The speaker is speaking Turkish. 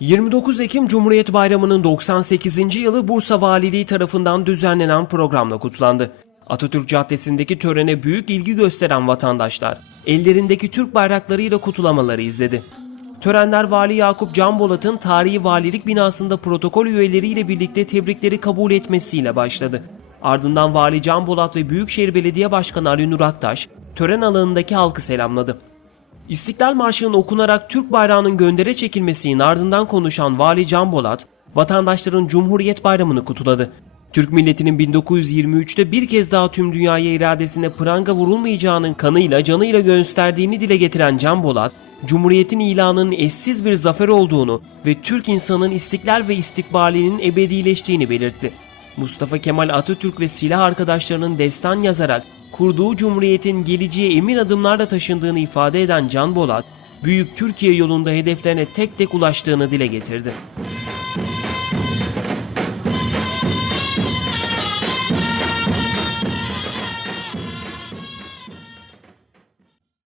29 Ekim Cumhuriyet Bayramı'nın 98. yılı Bursa Valiliği tarafından düzenlenen programla kutlandı. Atatürk Caddesi'ndeki törene büyük ilgi gösteren vatandaşlar ellerindeki Türk bayraklarıyla kutlamaları izledi. Törenler Vali Yakup Canbolat'ın tarihi valilik binasında protokol üyeleriyle birlikte tebrikleri kabul etmesiyle başladı. Ardından Vali Canbolat ve Büyükşehir Belediye Başkanı Ali Nur Aktaş tören alanındaki halkı selamladı. İstiklal Marşı'nın okunarak Türk bayrağının göndere çekilmesinin ardından konuşan Vali Can Bolat, vatandaşların Cumhuriyet Bayramı'nı kutladı. Türk milletinin 1923'te bir kez daha tüm dünyaya iradesine pranga vurulmayacağının kanıyla canıyla gösterdiğini dile getiren Can Bolat, Cumhuriyetin ilanının eşsiz bir zafer olduğunu ve Türk insanın istiklal ve istikbalinin ebedileştiğini belirtti. Mustafa Kemal Atatürk ve silah arkadaşlarının destan yazarak kurduğu cumhuriyetin geleceğe emin adımlarla taşındığını ifade eden Can Bolat, büyük Türkiye yolunda hedeflerine tek tek ulaştığını dile getirdi.